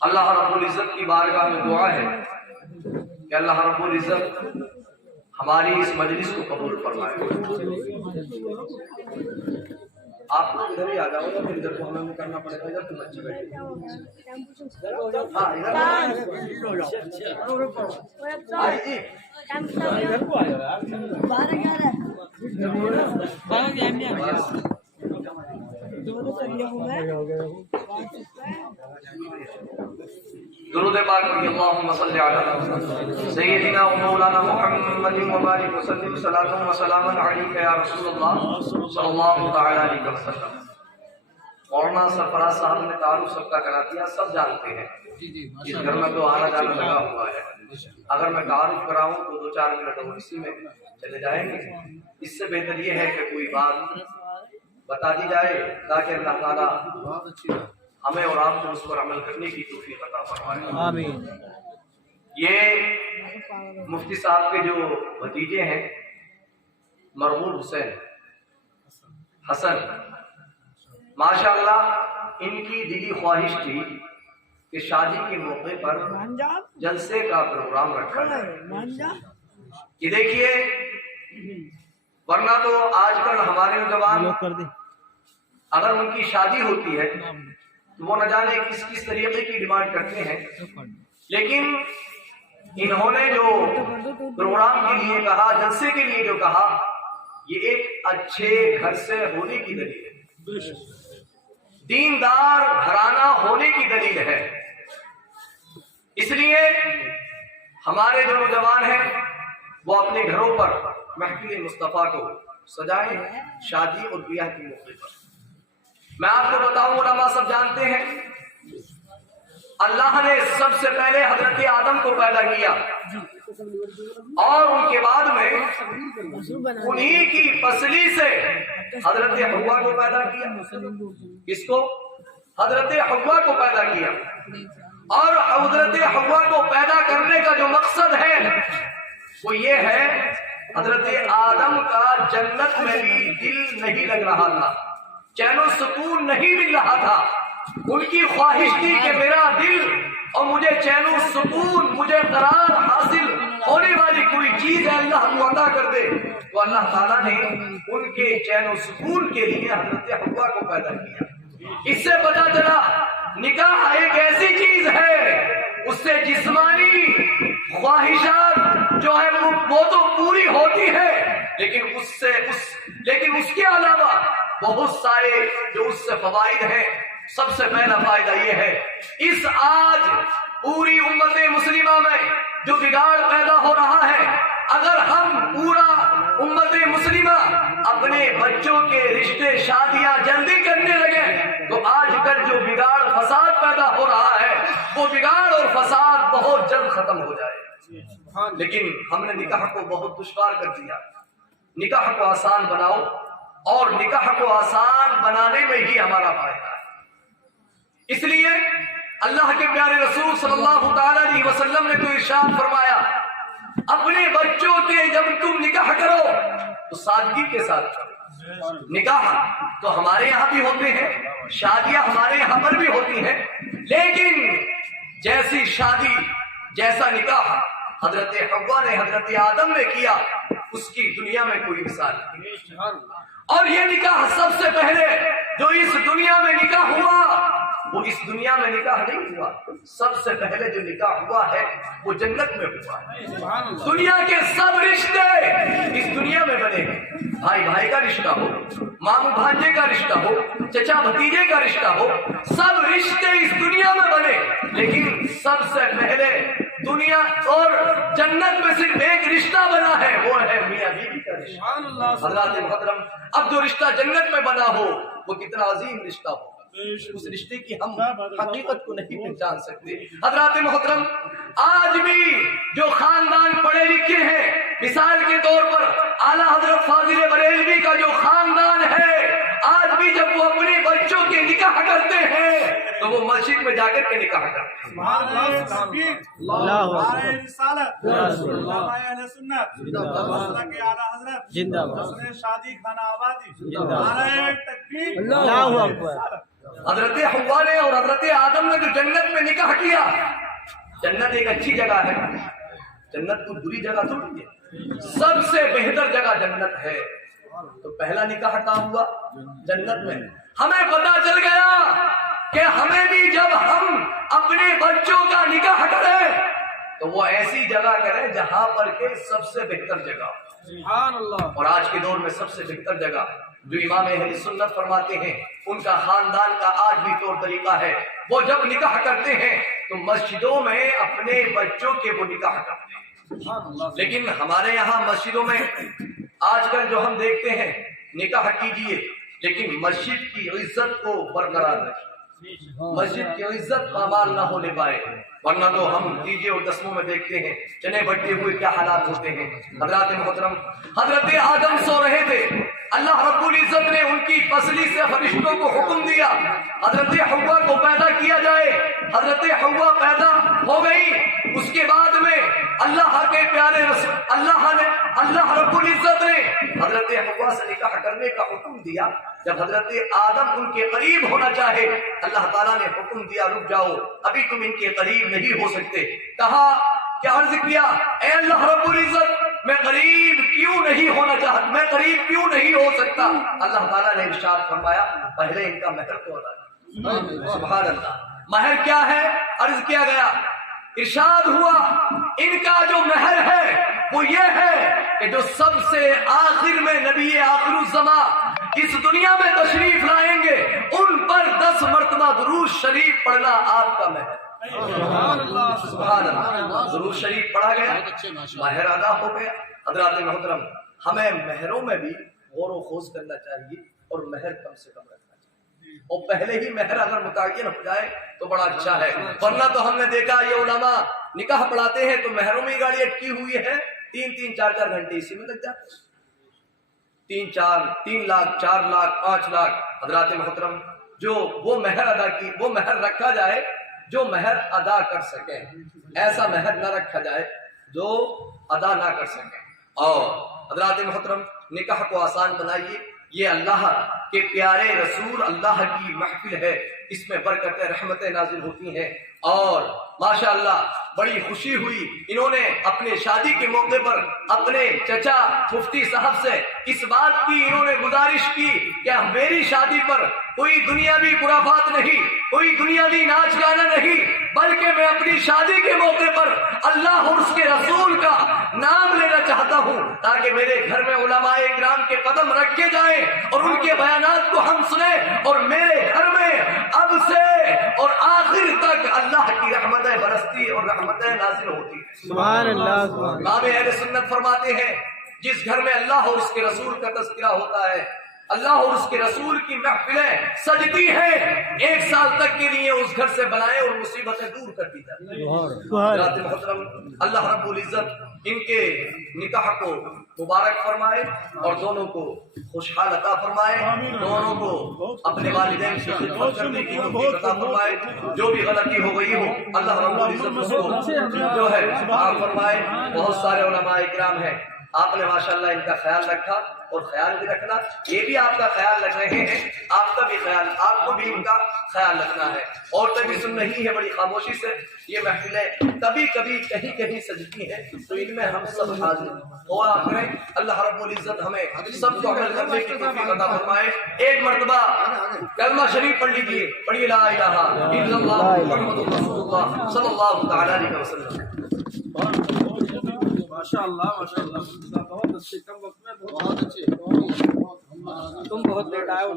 اللہ رب العزت کی بارگاہ میں دعا ہے کہ اللہ رب العزت ہماری اس مجلس کو قبول فرمائے۔ آپ لوگ ادھر ہی آ جاؤ گا، پھر ادھر کو ہمیں کرنا پڑے گا، ادھر تم اچھی بیٹھے۔ درود پاک پڑھیے، اللہم صلی علی سیدنا و مولانا محمد وبارک وسلم صلاۃ و سلاما علیک یا رسول اللہ صلی اللہ تعالی علیہ وسلم۔ مولانا سرفراز صاحب نے تعارف سب کا کرا دیا، سب جانتے ہیں، اس گھر میں تو آنا جانا لگا ہوا ہے۔ اگر میں تعارف کراؤں تو 2-4 منٹ اور اسی میں چلے جائیں گے۔ اس سے بہتر یہ ہے کہ کوئی بات بتا دی جائے تاکہ اللہ تعالیٰ ہمیں اور آپ کو اس پر عمل کرنے کی توفیق عطا فرمائے۔ آمین۔ یہ مفتی صاحب کے جو بھتیجے ہیں مرغوب حسین حسن، ماشاءاللہ ان کی دلی خواہش تھی کہ شادی کے موقع پر جلسے کا پروگرام رکھا جائے۔ یہ دیکھیے، ورنہ تو آج کل ہمارے نوجوان اگر ان کی شادی ہوتی ہے تو وہ نہ جانے کس طریقے کی ڈیمانڈ کرتے ہیں، لیکن انہوں نے جو پروگرام کے لیے کہا، جلسے کے لیے جو کہا، یہ ایک اچھے گھر سے ہونے کی دلیل ہے، دیندار گھرانہ ہونے کی دلیل ہے۔ اس لیے ہمارے جو نوجوان ہیں وہ اپنے گھروں پر محفل مصطفیٰ کو سجائیں شادی اور بیاہ کے موقع پر۔ میں آپ کو بتاؤں، علماء سب جانتے ہیں، اللہ نے سب سے پہلے حضرت آدم کو پیدا کیا اور ان کے بعد میں انہی کی پسلی سے حضرت حوا کو پیدا کیا۔ کس کو؟ حضرت حوا کو پیدا کیا۔ اور حضرت حوا کو پیدا کرنے کا جو مقصد ہے وہ یہ ہے، حضرت آدم کا جنت میں بھی دل نہیں لگ رہا تھا، چین و سکون نہیں مل رہا تھا۔ ان کی خواہش تھی کہ میرا دل اور مجھے چین و سکون، مجھے قرار حاصل ہونے والی کوئی چیز ہے، اللہ کو عطا کر دے۔ تو اللہ تعالیٰ نے ان کے چین و سکون کے لیے حضرت حوا کو پیدا کیا۔ اس سے پتہ چلا نکاح ایک ایسی چیز ہے، اس سے جسمانی خواہشات جو ہے وہ تو پوری ہوتی ہے، لیکن اس کے علاوہ بہت سارے جو اس سے فوائد ہیں۔ سب سے پہلا فائدہ یہ ہے، اس آج پوری امت مسلمہ میں جو بگاڑ پیدا ہو رہا ہے، اگر ہم پورا امت مسلمہ اپنے بچوں کے رشتے شادیاں جلدی کرنے لگے تو آج کل جو بگاڑ فساد پیدا ہو رہا ہے وہ بگاڑ اور فساد بہت جلد ختم ہو جائے۔ لیکن ہم نے نکاح کو بہت دشوار کر دیا۔ نکاح کو آسان بناؤ، اور نکاح کو آسان بنانے میں ہی ہمارا فائدہ ہے۔ اس لیے اللہ کے پیارے رسول صلی اللہ تعالی علیہ وسلم نے تو ارشاد فرمایا، اپنے بچوں کے جب تم نکاح کرو تو سادگی کے ساتھ کرو۔ نکاح تو ہمارے یہاں بھی ہوتے ہیں، شادیاں ہمارے یہاں پر بھی ہوتی ہیں، لیکن جیسی شادی، جیسا نکاح حضرت حوا نے حضرت آدم نے کیا، اس کی دنیا میں کوئی مثال نہیں۔ اور یہ نکاح سب سے پہلے جو اس دنیا میں نکاح ہوا وہ اس دنیا میں نکاح نہیں ہوا، سب سے پہلے جو نکاح ہوا ہے وہ جنت میں ہوا ہے۔ دنیا کے سب رشتے اس دنیا میں بنے ہیں، بھائی بھائی کا رشتہ ہو، ماموں بھانجے کا رشتہ ہو، چچا بھتیجے کا رشتہ ہو، سب رشتے اس دنیا میں بنے، لیکن سب سے پہلے دنیا اور جنت میں صرف ایک رشتہ بنا ہے، وہ ہے میاں بیوی کا رشتہ۔ حضرات محترم، اب جو رشتہ جنت میں بنا ہو وہ کتنا عظیم رشتہ ہو، اس رشتے کی ہم حقیقت کو نہیں پہچان سکتے۔ حضرات محترم، آج بھی جو خاندان پڑھے لکھے ہیں، مثال کے طور پر اعلیٰ حضرت فاضل بریلوی کا جو خاندان ہے، آج بھی جب وہ اپنے بچوں کے نکاح کرتے ہیں تو وہ مسجد میں جا کر کے نکاح کرتے ہیں۔ حضرت حوا نے اور حضرت آدم نے جو جنت میں نکاح کیا، جنت ایک اچھی جگہ ہے، جنت کوئی بری جگہ تھوڑی ہے، سب سے بہتر جگہ جنت ہے۔ تو پہلا نکاح کہاں ہوا؟ جنت میں۔ ہمیں پتا چل گیا کہ ہمیں بھی جب ہم اپنے بچوں کا نکاح کریں تو وہ ایسی جگہ کریں جہاں پر کہ سب سے بہتر جگہ، سبحان اللہ۔ اور آج کے دور میں سب سے بہتر جگہ جو امام اہل سنت فرماتے ہیں، ان کا خاندان کا آج بھی طور طریقہ ہے، وہ جب نکاح کرتے ہیں تو مسجدوں میں اپنے بچوں کے وہ نکاح کرتے ہیں۔ لیکن ہمارے یہاں مسجدوں میں آج کل جو ہم دیکھتے ہیں، نکاح کیجئے لیکن مسجد کی عزت کو برقرار رکھیں، مسجد کی عزت پامال نہ ہونے پائے، ورنہ تو ہم تیجے اور دسموں میں دیکھتے ہیں چنے بٹے ہوئے کیا حالات ہوتے ہیں۔ حضرات محترم، حضرت آدم سو رہے تھے، اللہ رب العزت نے ان کی پسلی سے فرشتوں کو حکم دیا حضرت حوا کو پیدا کیا جائے۔ حضرت حوا پیدا ہو گئی، اس کے بعد میں اللہ کے پیارے رسول اللہ رب العزت نے حضرت حوا سے نکاح کرنے کا حکم دیا۔ جب حضرت آدم ان کے قریب ہونا چاہے، اللہ تعالیٰ نے حکم دیا رک جاؤ، ابھی تم ان کے قریب نہیں ہو سکتے۔ کہا کیا عرض کیا، اے اللہ رب العزت میں قریب کیوں نہیں ہونا چاہتا، میں قریب کیوں نہیں ہو سکتا؟ اللہ تعالیٰ نے ارشاد فرمایا پہلے ان کا مہر تو ادا کرو۔ سبحان اللہ۔ مہر کیا ہے؟ عرض کیا گیا، ارشاد ہوا ان کا جو مہر ہے وہ یہ ہے کہ جو سب سے آخر میں نبی آخر الزمان اس دنیا میں تشریف لائیں گے ان پر 10 مرتبہ درود شریف پڑھنا آپ کا مہر۔ سبحان اللہ۔ درود شریف پڑھا گیا، مہر ادا ہو گیا۔ حضرات محترم، ہمیں مہروں میں بھی غور و خوض کرنا چاہیے اور مہر کم سے کم رکھنا چاہیے، اور پہلے ہی مہر اگر متعین ہو جائے تو بڑا اچھا ہے، ورنہ تو ہم نے دیکھا یہ علماء نکاح پڑھاتے ہیں تو مہروں میں گاڑی اٹکی ہوئی ہے، 3 4 گھنٹے اسی میں لگ جاتے، 3 لاکھ 4 لاکھ 5 لاکھ۔ حضرات محترم، جو وہ مہر ادا کی، وہ مہر رکھا جائے جو مہر ادا کر سکے، ایسا مہر نہ رکھا جائے جو ادا نہ کر سکے۔ اور حضرات محترم، نکاح کو آسان بنائیے، یہ اللہ کے پیارے رسول اللہ کی محفل ہے، اس میں برکتیں رحمتیں نازل ہوتی ہیں، اور ماشاءاللہ بڑی خوشی ہوئی۔ انہوں نے اپنے شادی کے موقع پر اپنے چچا مفتی صاحب سے اس بات کی انہوں نے گزارش کی کہ میری شادی پر کوئی دنیاوی خرافات نہیں، کوئی دنیاوی ناچ گانا نہیں، بلکہ میں اپنی شادی کے موقع پر اللہ اور اس کے رسول کا نام لینا چاہتا ہوں، تاکہ میرے گھر میں علماء اکرام کے قدم رکھے جائیں اور ان کے بیانات کو ہم سنیں، اور میرے گھر میں اب سے اور آخر تک اللہ کی رحمتیں برستی اور رحمتیں نازل ہوتی ہیں۔ سبحان اللہ۔ امام اہل سنت فرماتے ہیں جس گھر میں اللہ اور اس کے رسول کا تذکرہ ہوتا ہے، اللہ اور اس کے رسول کی محفلیں سجتی ہیں، 1 سال تک کے لیے اس گھر سے بنائے اور مصیبتیں دور کر دی جاتی ہیں۔ حضرات محترم، اللہ رب العزت ان کے نکاح کو مبارک فرمائے اور دونوں کو خوشحال عطا فرمائے، دونوں کو اپنے والدین کی خدمت کرنے کی توفیق عطا فرمائے، جو بھی غلطی ہو گئی ہو اللہ رب العزت اس کو جو ہے معاف فرمائے۔ بہت سارے علماء اکرام ہیں، آپ نے ماشاءاللہ ان کا خیال رکھا اور خیال بھی رکھنا، یہ بھی آپ کا خیال رکھ رہے ہیں، آپ کا بھی خیال، آپ کو بھی ان کا خیال رکھنا ہے۔ عورتیں بھی سن رہی ہیں بڑی خاموشی سے، یہ محفلیں کبھی کبھی کہیں کہیں سجتی ہیں، تو ان میں ہم سب حاضر ہوا کریں۔ اللہ رب العزت ہمیں سب کو عمل کرنے کی توفیق عطا فرمائے۔ ایک مرتبہ کلمہ شریف پڑھ لیجیے، پڑھیے لا الہ الا اللہ محمد رسول اللہ صلی اللہ تعالی علیہ وسلم۔ ماشاءاللہ ماشاءاللہ، بہت اچھے، کم وقت میں بہت اچھے، تم بہت لیٹ آئے ہو۔